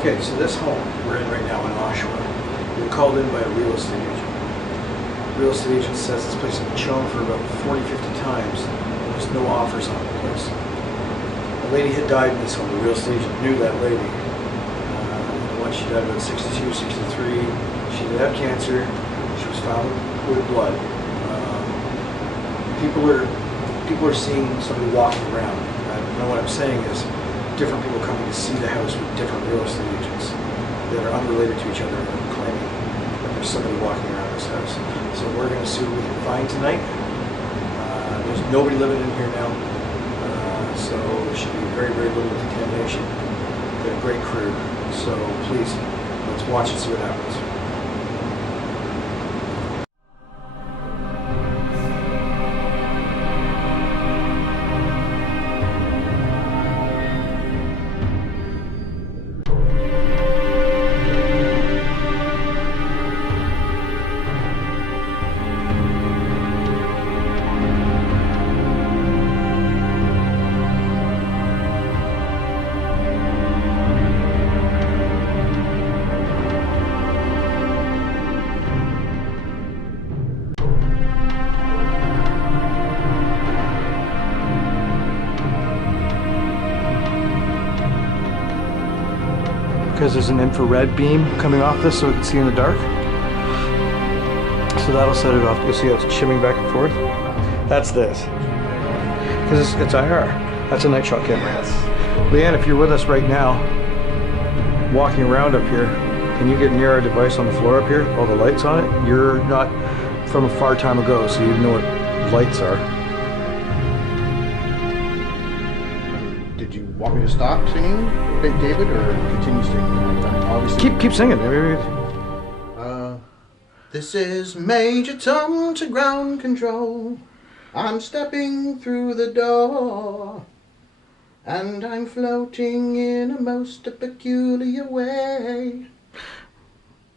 Okay, so this home we're in right now in Oshawa, we were called in by a real estate agent. The real estate agent says this place has been shown for about 40, 50 times. There's no offers on the place. A lady had died in this home. The real estate agent knew that lady. Once she died about 62, 63. She did have cancer. She was found with blood. People are seeing somebody walking around. I know what I'm saying is different people coming to see the house with different real estate agents that are unrelated to each other and claiming that there's somebody walking around this house. So we're going to see what we can find tonight. There's nobody living in here now, so there should be very, very little contamination. They're a great crew, so please, let's watch and see what happens. Because there's an infrared beam coming off this so we can see in the dark. So that'll set it off. You'll see how it's shimming back and forth. That's this. Because it's IR. That's a night shot camera. Leanne, if you're with us right now, walking around up here, can you get near our device on the floor up here? All the lights on it? You're not from a far time ago, so you know what lights are. Did you want me to stop singing, David, or continue singing? Obviously. Keep singing. This is Major Tom to ground control. I'm stepping through the door, and I'm floating in a most peculiar way.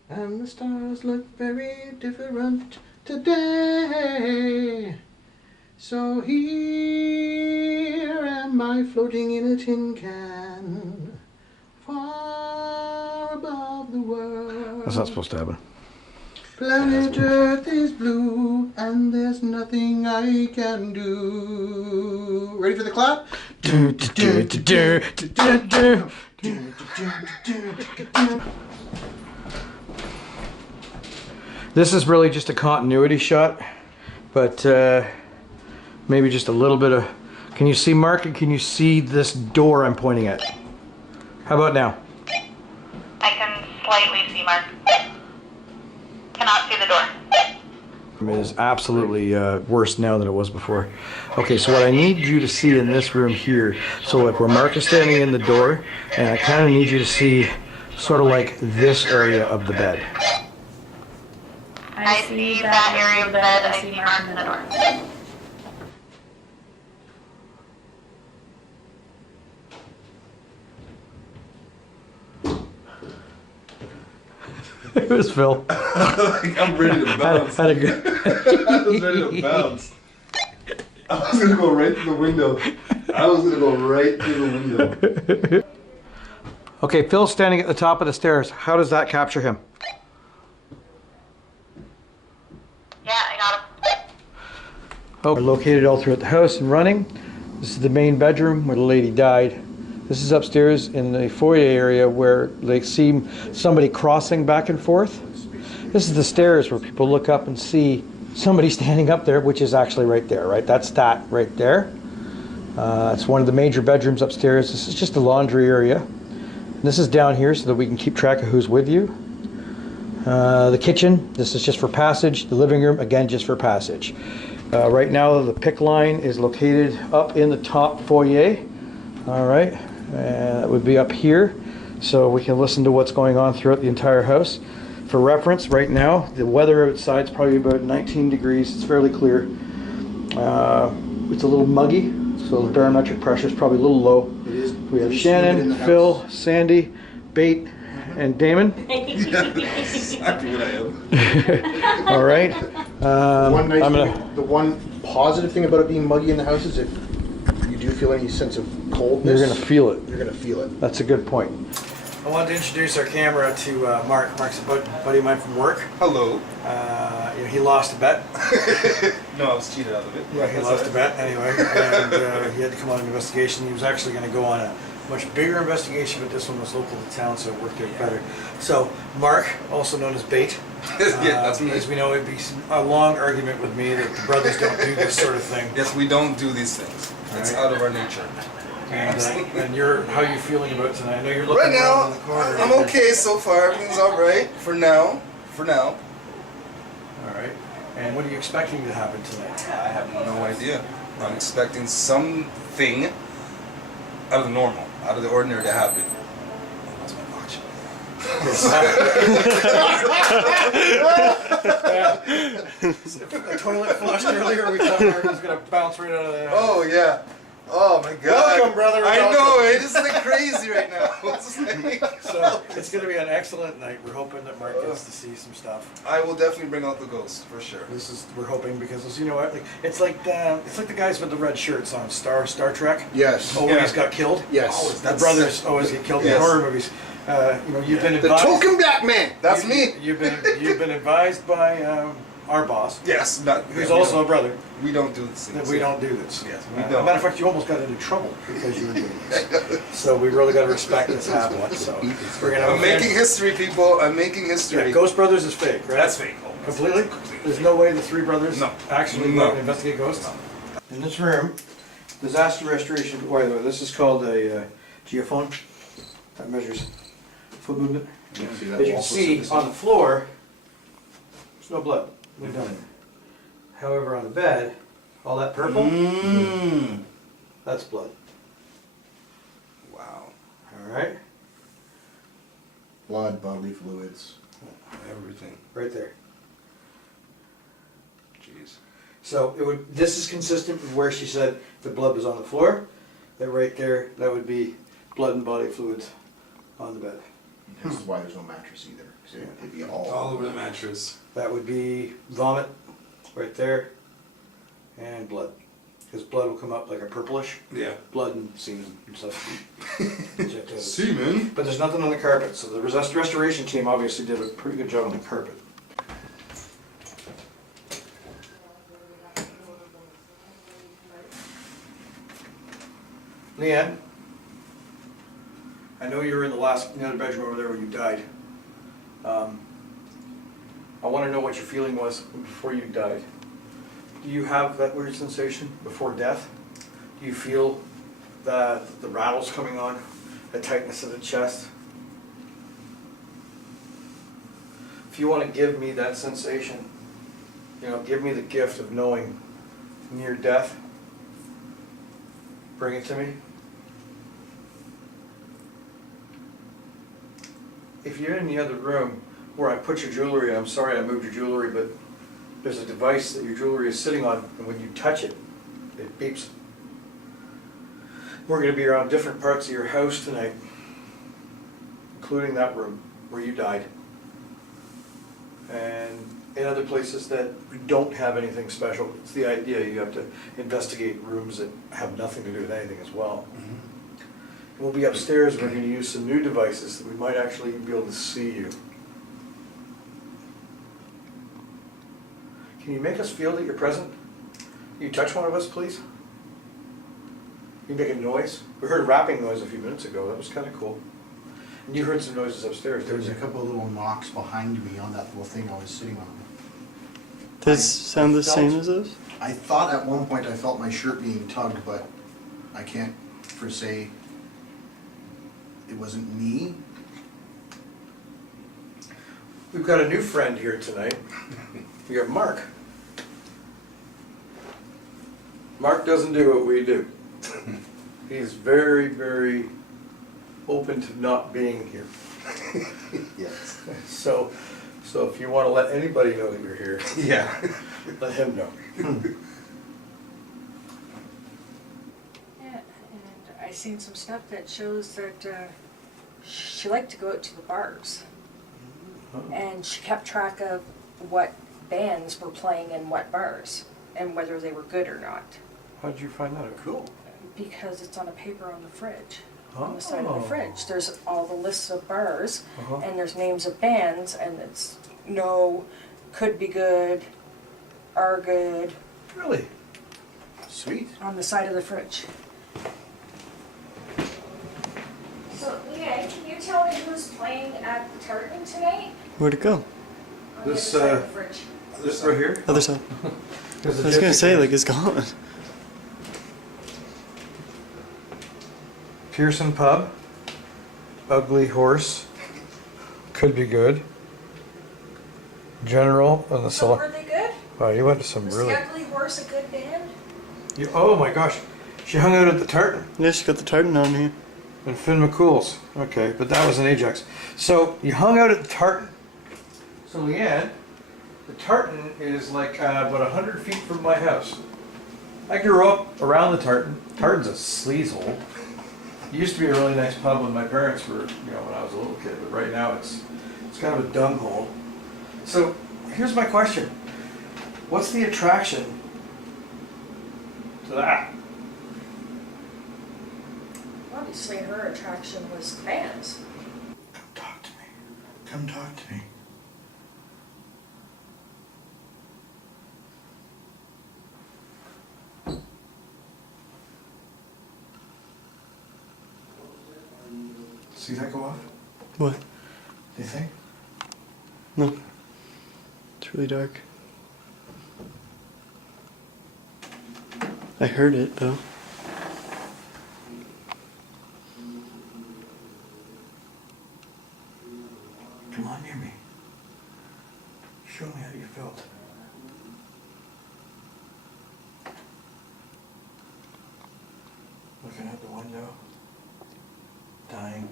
And the stars look very different today. So here am I floating in a tin can, far above the world. That's not supposed to happen. Planet Earth is blue, and there's nothing I can do. Ready for the clap? This is really just a continuity shot, but maybe just a little bit of... Can you see, Mark? Can you see this door I'm pointing at? How about now? I can slightly see, Mark. Cannot see the door. It is absolutely worse now than it was before. Okay, so what I need you to see in this room here, so like where Mark is standing in the door, and I kind of need you to see sort of like this area of the bed. I see that area of the bed. I see Mark in the door. It was Phil. I'm ready to bounce. Had a good... I was ready to bounce. I was gonna go right through the window. Okay, Phil's standing at the top of the stairs. How does that capture him? Yeah, I got him. Oh, we're located all throughout the house and running. This is the main bedroom where the lady died. This is upstairs in the foyer area where they see somebody crossing back and forth. This is the stairs where people look up and see somebody standing up there, which is actually right there, right? That's that right there. It's one of the major bedrooms upstairs. This is just the laundry area. And this is down here so that we can keep track of who's with you. The kitchen, this is just for passage. The living room, again, just for passage. Right now, the PIC line is located up in the top foyer. All right, that would be up here, so we can listen to what's going on throughout the entire house. For reference, right now, the weather outside is probably about 19 degrees. It's fairly clear. It's a little muggy, so the barometric pressure is probably a little low. It is. We have Shannon, Phil, Sandy, Bate, and Damon. Yeah, that's exactly what I am. All right. The one positive thing about it being muggy in the house is if you do feel any sense of coldness, You're going to feel it. You're going to feel it. That's a good point. I wanted to introduce our camera to Mark. Mark's a buddy of mine from work. Hello. He lost a bet. No, I was cheated out of it. Yeah, he lost a bet anyway, and he had to come on an investigation. He was actually going to go on a much bigger investigation, but this one was local to town, so it worked out better. So, Mark, also known as Bait. Yeah, that's me. As we know, it'd be a long argument with me that the brothers don't do this sort of thing. Yes, we don't do these things. It's Right. out of our nature. And how are you feeling about it tonight? I know you're looking Right around now, in the corner. I'm okay so far. Everything's all right for now. For now. All right. And what are you expecting to happen tonight? I have no idea. I'm expecting something out of the normal, out of the ordinary to happen. Oh, that's my watch. The toilet flushed earlier. We thought Mark was going to bounce right out of the house. Oh yeah. Oh my God. Welcome, brother. I Welcome. know it. It's like crazy right now. It's like, So it's going to be an excellent night. We're hoping that Mark gets to see some stuff. I will definitely bring out the ghost for sure. We're hoping because you know what, it's like the guys with the red shirts on Star Trek. Yes. Oh, when he's got killed. Yes. The brothers always get killed in Yes. horror movies. You've been The advised. token black man. That's me. You've been advised by our boss, Yes. Not, who's we also a don't- brother, We don't do this. that we don't do this. Yes, we As a don't. matter of fact, you almost got into trouble because you were doing this. So we really got to respect this happening. So we're gonna have I'm a making history, people. I'm making Yeah, history. Ghost Brothers is fake, right? That's fake. Completely? There's no way the three brothers No. actually No. go and investigate ghosts? In this room, disaster restoration, by the way, this is called a geophone. That measures foot movement. As you can see, on the floor, there's no blood. We've done it. However, on the bed, all that purple, that's blood. Wow. All right? Blood, bodily fluids. Everything. Right there. Jeez. So this is consistent with where she said the blood was on the floor. That right there, that would be blood and body fluids on the bed. This is why there's no mattress either. 'Cause it'd be all over the mattress. That would be vomit right there and blood. Because blood will come up like a purplish. Yeah. Blood and semen and stuff. Which it does. Semen. But there's nothing on the carpet. So the restoration team obviously did a pretty good job on the carpet. Leanne, I know you were in the other bedroom over there when you died. I want to know what your feeling was before you died. Do you have that weird sensation before death? Do you feel the rattles coming on, the tightness of the chest? If you want to give me that sensation, give me the gift of knowing near death, bring it to me. If you're in the other room where I put your jewelry, and I'm sorry I moved your jewelry, but there's a device that your jewelry is sitting on, and when you touch it, it beeps. We're going to be around different parts of your house tonight, including that room where you died, and in other places that don't have anything special. It's the idea you have to investigate rooms that have nothing to do with anything as well. We'll be upstairs, we're going to use some new devices that we might actually be able to see you. Can you make us feel that you're present? Can you touch one of us, please? Can you make a noise? We heard a rapping noise a few minutes ago, that was kind of cool. And you heard some noises upstairs, There was a didn't you? couple of little knocks behind me on that little thing I was sitting on. Does it sound the same as this? I thought at one point I felt my shirt being tugged, but I can't per se. It wasn't me. We've got a new friend here tonight. We got Mark. Mark doesn't do what we do. He's very, very open to not being here. Yes. So if you want to let anybody know that you're here, Yeah. let him know. Yeah, and I seen some stuff that shows that she liked to go out to the bars. And she kept track of what bands were playing in what bars and whether they were good or not. How'd you find that out? Cool. Because it's on a paper on the fridge. on the side of the fridge. There's all the lists of bars, Uh-huh. and there's names of bands, and it's no, could be good, are good, Really? Sweet. on the side of the fridge. So, Leanne, can you tell me who's playing at the Tartan tonight? Where'd it go? On This, the other side of the fridge. This right here? Other side. I was gonna say, like, it's gone. Pearson Pub, Ugly Horse, Could Be Good, General on the So cellar. were they good? Wow, you went to some Was really. the Ugly Horse a good band? Oh my gosh, she hung out at the Tartan Yeah, she got the tartan on here. and Finn McCool's. Okay, but that was an Ajax. So you hung out at the Tartan. So Leanne, the Tartan is like about 100 feet from my house. I grew up around the Tartan. Tartan's a sleaze hole. It used to be a really nice pub when my parents were, when I was a little kid, but right now it's kind of a dung hole. So here's my question. What's the attraction to that? Obviously, her attraction was bands. Come talk to me. Come talk to me. See that go off? What? Do you think? No. It's really dark. I heard it, though. Come on near me. Show me how you felt. Looking out the window. Dying.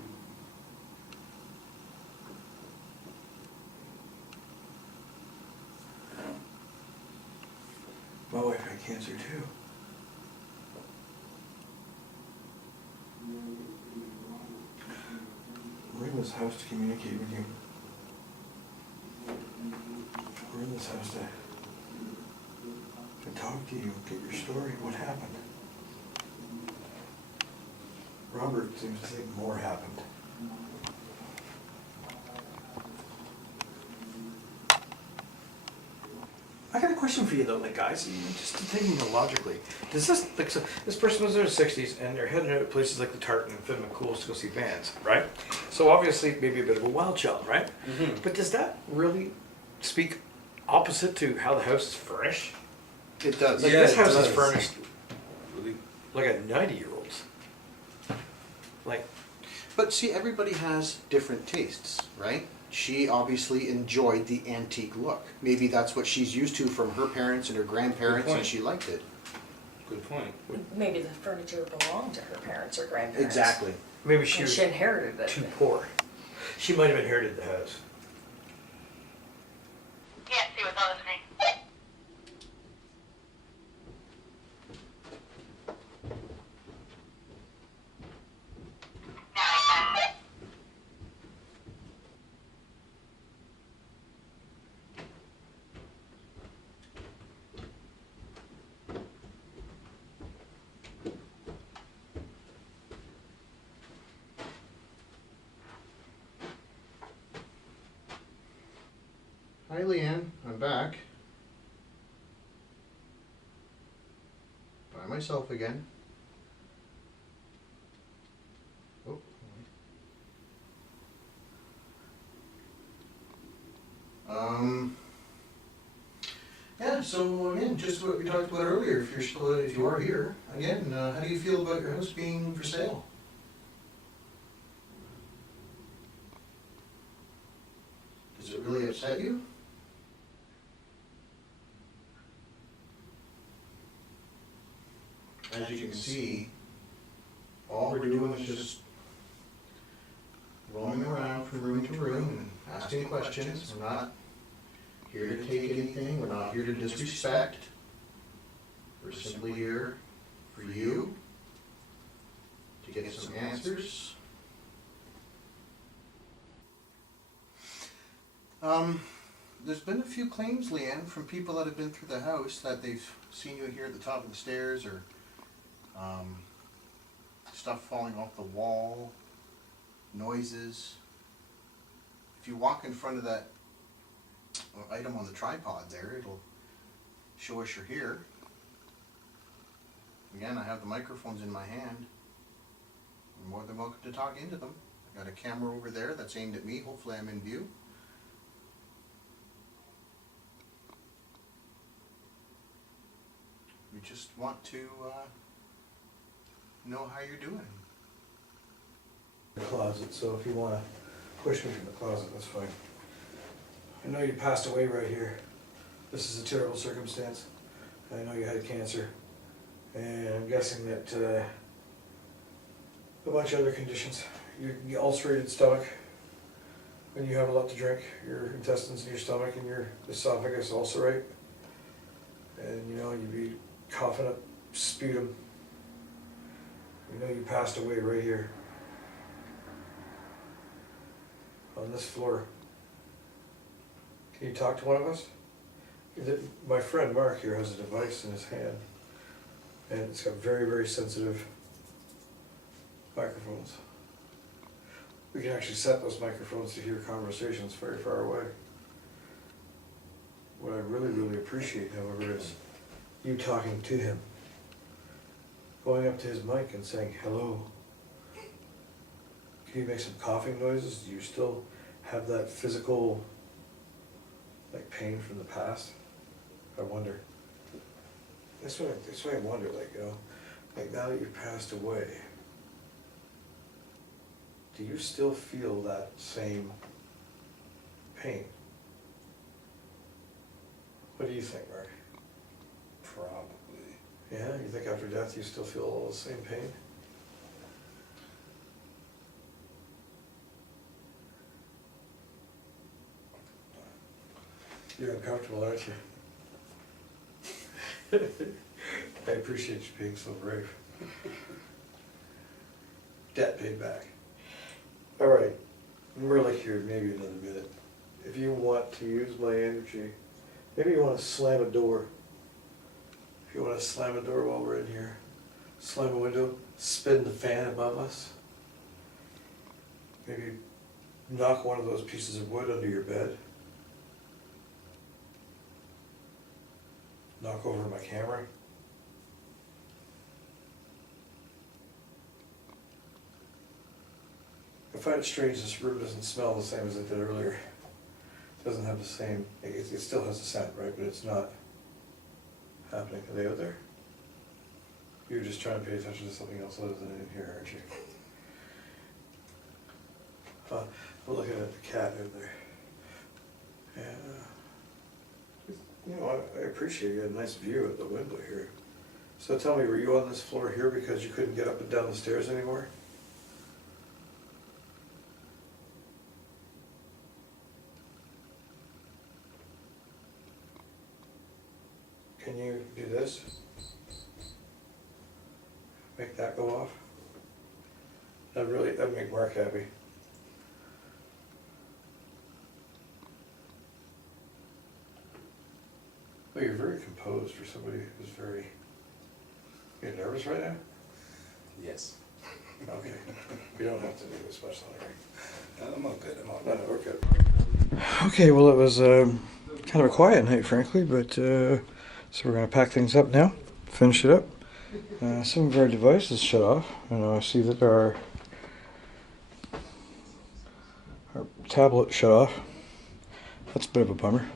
My wife had cancer too. We're in this house to communicate with you. We're in this house to talk to you, get your story, what happened. Robert seems to think more happened. I got a question for you though, like guys, just thinking logically. Does this, like, so this person was in their 60s and they're heading out to places like the Tartan and Finn McCool's to go see bands, right? So obviously maybe a bit of a wild child, right? Mm-hmm. But does that really speak opposite to how the house is furnished? It does. Like Yeah, this it house is does. furnished Really? like a 90-year-old's. Like, But see, everybody has different tastes, right? She obviously enjoyed the antique look. Maybe that's what she's used to from her parents and her grandparents, Good and point. she liked it. Good point. Maybe the furniture belonged to her parents or grandparents. Exactly. maybe she And was she inherited it. too poor. She might have inherited the house. Can't see what's on the screen. Now I can. Hi, Leanne. I'm back. By myself again. Oh. Yeah, so again, just what we talked about earlier, if you are here, again, how do you feel about your house being for sale? Does it really upset you? As you can see, all we're doing is just roaming around from room to room and asking questions. We're not here to take anything, we're not here to disrespect. We're simply here for you to get some answers. There's been a few claims, Leanne, from people that have been through the house that they've seen you here at the top of the stairs or stuff falling off the wall, noises. If you walk in front of that item on the tripod there, it'll show us you're here. Again, I have the microphones in my hand. You're more than welcome to talk into them. I got a camera over there that's aimed at me. Hopefully I'm in view. We just want to know how you're doing. The closet, so if you want to push me from the closet, that's fine. I know you passed away right here. This is a terrible circumstance. I know you had cancer, and I'm guessing that a bunch of other conditions. You ulcerated stomach, when you have a lot to drink, your intestines in your stomach and your esophagus ulcerate, and you know you'd be coughing up sputum. You know you passed away right here on this floor. Can you talk to one of us? My friend Mark here has a device in his hand, and it's got very, very sensitive microphones. We can actually set those microphones to hear conversations very far away. What I really, really appreciate, however, is you talking to him. Going up to his mic and saying, hello. Can you make some coughing noises? Do you still have that physical, like, pain from the past? I wonder. That's what I wonder, like, you know, like now that you've passed away, do you still feel that same pain? What do you think, Mark? Probably. Yeah, you think after death you still feel all the same pain? You're uncomfortable, aren't you? I appreciate you being so brave. Debt paid back. All right, we're like here maybe another minute. If you want to use my energy, maybe you want to slam a door. If you want to slam a door while we're in here, slam a window, spin the fan above us. Maybe knock one of those pieces of wood under your bed. Knock over my camera. I find it strange this room doesn't smell the same as it did earlier. It doesn't have the same, it still has a scent, right? But it's not happening. Are they out there? You're just trying to pay attention to something else other than in here, aren't you? We're looking at the cat out there. And, you know, I appreciate you had a nice view at the window here. So tell me, were you on this floor here because you couldn't get up and down the stairs anymore? Can you do this? Make that go off? That'd make Mark happy. Well, you're very composed for somebody who's very... You're nervous right now? Yes. Okay. We don't have to do this much longer. I'm all good. I'm all No, good. no, we're good. Okay, well, it was kind of a quiet night, frankly, but so we're going to pack things up now, finish it up. Some of our devices shut off. I see that our tablet shut off. That's a bit of a bummer.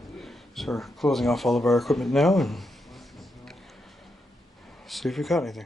So we're closing off all of our equipment now and see if we caught anything.